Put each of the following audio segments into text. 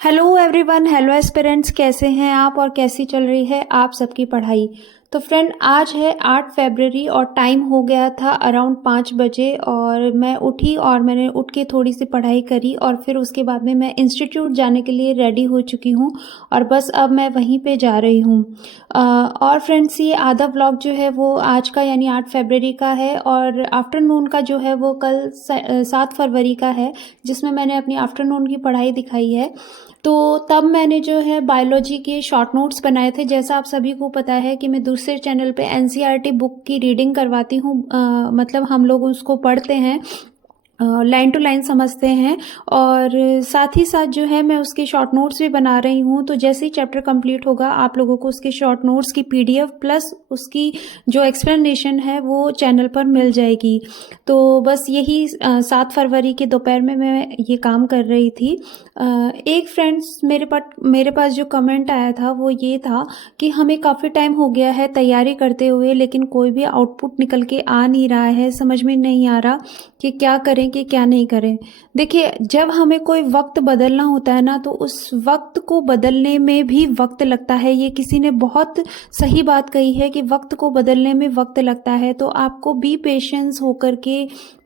Hello everyone, hello aspirants, कैसे हैं आप और कैसी चल रही है आप सबकी पढ़ाई। तो फ्रेंड, आज है 8 फरवरी और टाइम हो गया था अराउंड 5 बजे और मैं उठी और मैंने उठ के थोड़ी सी पढ़ाई करी और फिर उसके बाद में मैं इंस्टीट्यूट जाने के लिए रेडी हो चुकी हूँ और बस अब मैं वहीं पे जा रही हूँ। और फ्रेंड्स, ये आधा व्लॉग जो है वो आज का यानी 8 फरवरी का है और आफ्टरनून का जो है वो कल 7 फरवरी का है, जिसमें मैंने अपनी आफ्टरनून की पढ़ाई दिखाई है। तो तब मैंने जो है बायोलॉजी के शॉर्ट नोट्स बनाए थे। जैसा आप सभी को पता है कि मैं दूसरे चैनल पे एनसीईआरटी बुक की रीडिंग करवाती हूँ, मतलब हम लोग उसको पढ़ते हैं, लाइन टू लाइन समझते हैं और साथ ही साथ जो है मैं उसके शॉर्ट नोट्स भी बना रही हूँ। तो जैसे ही चैप्टर कंप्लीट होगा आप लोगों को उसके शॉर्ट नोट्स की पीडीएफ प्लस उसकी जो एक्सप्लेनेशन है वो चैनल पर मिल जाएगी। तो बस यही 7 फरवरी के दोपहर में मैं ये काम कर रही थी। एक फ्रेंड्स मेरे पास जो कमेंट आया था वो ये था कि हमें काफ़ी टाइम हो गया है तैयारी करते हुए, लेकिन कोई भी आउटपुट निकल के आ नहीं रहा है, समझ में नहीं आ रहा कि क्या करें कि क्या नहीं करें। देखिए, जब हमें कोई वक्त बदलना होता है ना, तो उस वक्त को बदलने में भी वक्त लगता है। ये किसी ने बहुत सही बात कही है कि वक्त को बदलने में वक्त लगता है। तो आपको बी पेशेंस होकर के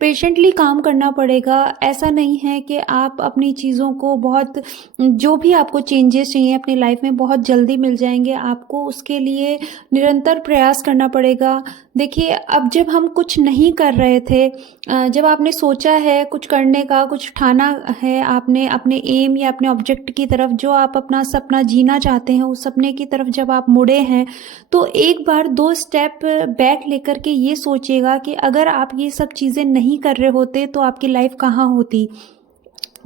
पेशेंटली काम करना पड़ेगा। ऐसा नहीं है कि आप अपनी चीज़ों को बहुत, जो भी आपको चेंजेस चाहिए अपनी लाइफ में बहुत जल्दी मिल जाएंगे। आपको उसके लिए निरंतर प्रयास करना पड़ेगा। देखिए, अब जब हम कुछ नहीं कर रहे थे, जब आपने सोचा है कुछ करने का, कुछ ठाना है आपने अपने एम या अपने ऑब्जेक्ट की तरफ, जो आप अपना सपना जीना चाहते हैं, उस सपने की तरफ जब आप मुड़े हैं, तो एक बार 2 स्टेप बैक लेकर के ये सोचिएगा कि अगर आप ये सब चीज़ें नहीं कर रहे होते तो आपकी लाइफ कहाँ होती।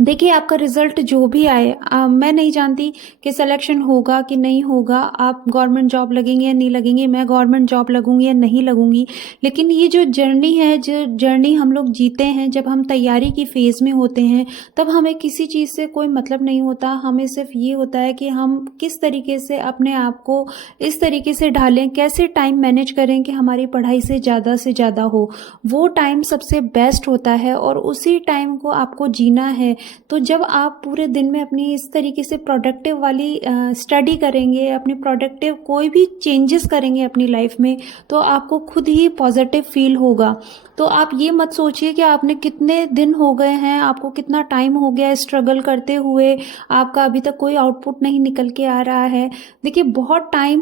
देखिए, आपका रिजल्ट जो भी आए, मैं नहीं जानती कि सिलेक्शन होगा कि नहीं होगा, आप गवर्नमेंट जॉब लगेंगे या नहीं लगेंगे, मैं गवर्नमेंट जॉब लगूंगी या नहीं लगूंगी, लेकिन ये जो जर्नी है, जो जर्नी हम लोग जीते हैं जब हम तैयारी की फेज़ में होते हैं, तब हमें किसी चीज़ से कोई मतलब नहीं होता। हमें सिर्फ ये होता है कि हम किस तरीके से अपने आप को इस तरीके से ढालें, कैसे टाइम मैनेज करें कि हमारी पढ़ाई से ज़्यादा हो। वो टाइम सबसे बेस्ट होता है और उसी टाइम को आपको जीना है। तो जब आप पूरे दिन में अपनी इस तरीके से प्रोडक्टिव वाली स्टडी करेंगे, अपनी प्रोडक्टिव कोई भी चेंजेस करेंगे अपनी लाइफ में, तो आपको खुद ही पॉजिटिव फील होगा। तो आप ये मत सोचिए कि आपने कितने दिन हो गए हैं, आपको कितना टाइम हो गया है स्ट्रगल करते हुए, आपका अभी तक कोई आउटपुट नहीं निकल के आ रहा है। देखिए, बहुत टाइम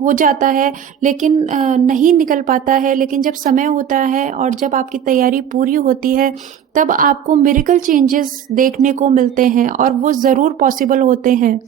हो जाता है लेकिन नहीं निकल पाता है, लेकिन जब समय होता है और जब आपकी तैयारी पूरी होती है, तब आपको मिरेकल चेंजेस देखने को मिलते हैं और वो ज़रूर पॉसिबल होते हैं।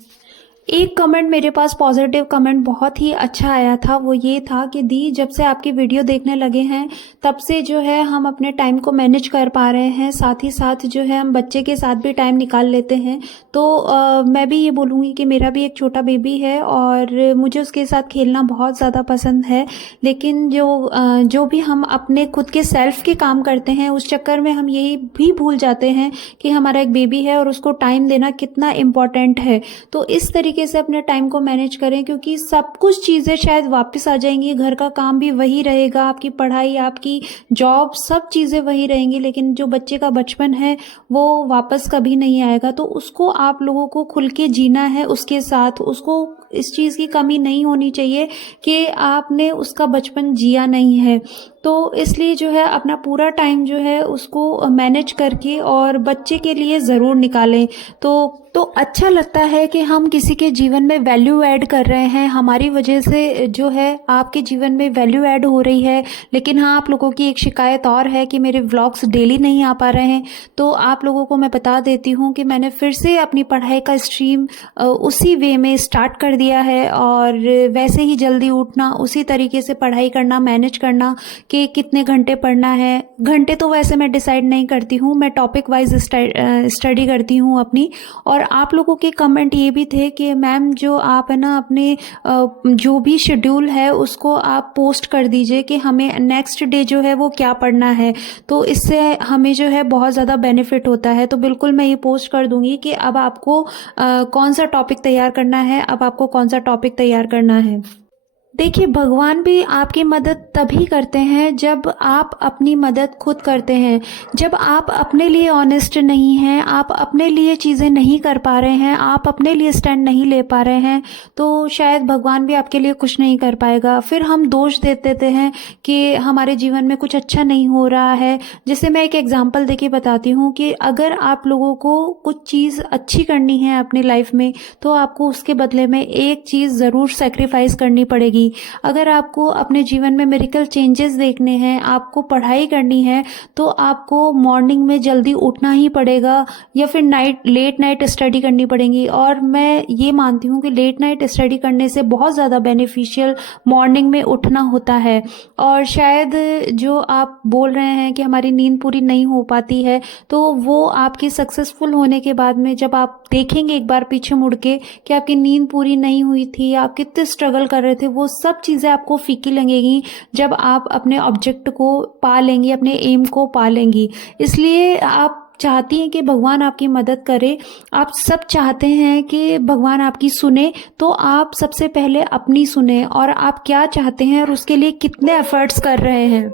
एक कमेंट मेरे पास, पॉजिटिव कमेंट बहुत ही अच्छा आया था। वो ये था कि दी, जब से आपकी वीडियो देखने लगे हैं तब से जो है हम अपने टाइम को मैनेज कर पा रहे हैं, साथ ही साथ जो है हम बच्चे के साथ भी टाइम निकाल लेते हैं। तो मैं भी ये बोलूँगी कि मेरा भी एक छोटा बेबी है और मुझे उसके साथ खेलना बहुत ज़्यादा पसंद है, लेकिन जो भी हम अपने खुद के सेल्फ के काम करते हैं उस चक्कर में हम यही भी भूल जाते हैं कि हमारा एक बेबी है और उसको टाइम देना कितना इम्पोर्टेंट है। तो इस तरीके से अपने टाइम को मैनेज करें, क्योंकि सब कुछ चीज़ें शायद वापस आ जाएंगी, घर का काम भी वही रहेगा, आपकी पढ़ाई, आपकी जॉब, सब चीज़ें वही रहेंगी, लेकिन जो बच्चे का बचपन है वो वापस कभी नहीं आएगा। तो उसको आप लोगों को खुल के जीना है, उसके साथ उसको इस चीज़ की कमी नहीं होनी चाहिए कि आपने उसका बचपन जिया नहीं है। तो इसलिए जो है अपना पूरा टाइम जो है उसको मैनेज करके और बच्चे के लिए ज़रूर निकालें। तो अच्छा लगता है कि हम किसी के जीवन में वैल्यू ऐड कर रहे हैं, हमारी वजह से जो है आपके जीवन में वैल्यू ऐड हो रही है। लेकिन हाँ, आप लोगों की एक शिकायत और है कि मेरे व्लॉग्स डेली नहीं आ पा रहे हैं। तो आप लोगों को मैं बता देती हूँ कि मैंने फिर से अपनी पढ़ाई का स्ट्रीम उसी वे में स्टार्ट कर दिया है और वैसे ही जल्दी उठना, उसी तरीके से पढ़ाई करना, मैनेज करना कि कितने घंटे पढ़ना है। घंटे तो वैसे मैं डिसाइड नहीं करती हूँ, मैं टॉपिक वाइज स्टडी करती हूँ अपनी। और आप लोगों के कमेंट ये भी थे कि मैम, जो आप है ना अपने जो भी शेड्यूल है उसको आप पोस्ट कर दीजिए कि हमें नेक्स्ट डे जो है वो क्या पढ़ना है, तो इससे हमें जो है बहुत ज़्यादा बेनिफिट होता है। तो बिल्कुल मैं ये पोस्ट कर दूंगी कि अब आपको कौन सा टॉपिक तैयार करना है, अब आपको कौन सा टॉपिक तैयार करना है। देखिए, भगवान भी आपकी मदद तभी करते हैं जब आप अपनी मदद खुद करते हैं। जब आप अपने लिए ऑनेस्ट नहीं हैं, आप अपने लिए चीज़ें नहीं कर पा रहे हैं, आप अपने लिए स्टैंड नहीं ले पा रहे हैं, तो शायद भगवान भी आपके लिए कुछ नहीं कर पाएगा। फिर हम दोष दे देते हैं कि हमारे जीवन में कुछ अच्छा नहीं हो रहा है। जैसे मैं एक एग्ज़ाम्पल देके बताती हूँ कि अगर आप लोगों को कुछ चीज़ अच्छी करनी है अपनी लाइफ में, तो आपको उसके बदले में एक चीज़ ज़रूर सैक्रिफाइस करनी पड़ेगी। अगर आपको अपने जीवन में मिरेकल चेंजेस देखने हैं, आपको पढ़ाई करनी है, तो आपको मॉर्निंग में जल्दी उठना ही पड़ेगा या फिर लेट नाइट स्टडी करनी पड़ेगी। और मैं ये मानती हूँ कि लेट नाइट स्टडी करने से बहुत ज़्यादा बेनिफिशियल मॉर्निंग में उठना होता है। और शायद जो आप बोल रहे हैं कि हमारी नींद पूरी नहीं हो पाती है, तो वो आपकी सक्सेसफुल होने के बाद में जब आप देखेंगे एक बार पीछे मुड़ के कि आपकी नींद पूरी नहीं हुई थी, आप कितने स्ट्रगल कर रहे थे, वो सब चीज़ें आपको फीकी लगेंगी जब आप अपने ऑब्जेक्ट को पा लेंगी, अपने एम को पा लेंगी। इसलिए आप चाहती हैं कि भगवान आपकी मदद करे, आप सब चाहते हैं कि भगवान आपकी सुने, तो आप सबसे पहले अपनी सुने और आप क्या चाहते हैं और उसके लिए कितने एफर्ट्स कर रहे हैं।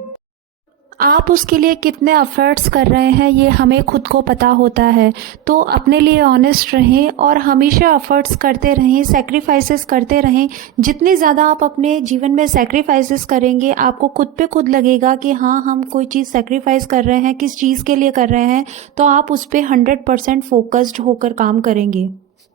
आप उसके लिए कितने एफर्ट्स कर रहे हैं ये हमें खुद को पता होता है। तो अपने लिए ऑनेस्ट रहें और हमेशा एफर्ट्स करते रहें, सैक्रिफाइसेस करते रहें। जितने ज़्यादा आप अपने जीवन में सैक्रिफाइसेस करेंगे, आपको खुद पे खुद लगेगा कि हाँ, हम कोई चीज़ सैक्रिफाइस कर रहे हैं, किस चीज़ के लिए कर रहे हैं, तो आप उस पर 100% फोकस्ड होकर काम करेंगे।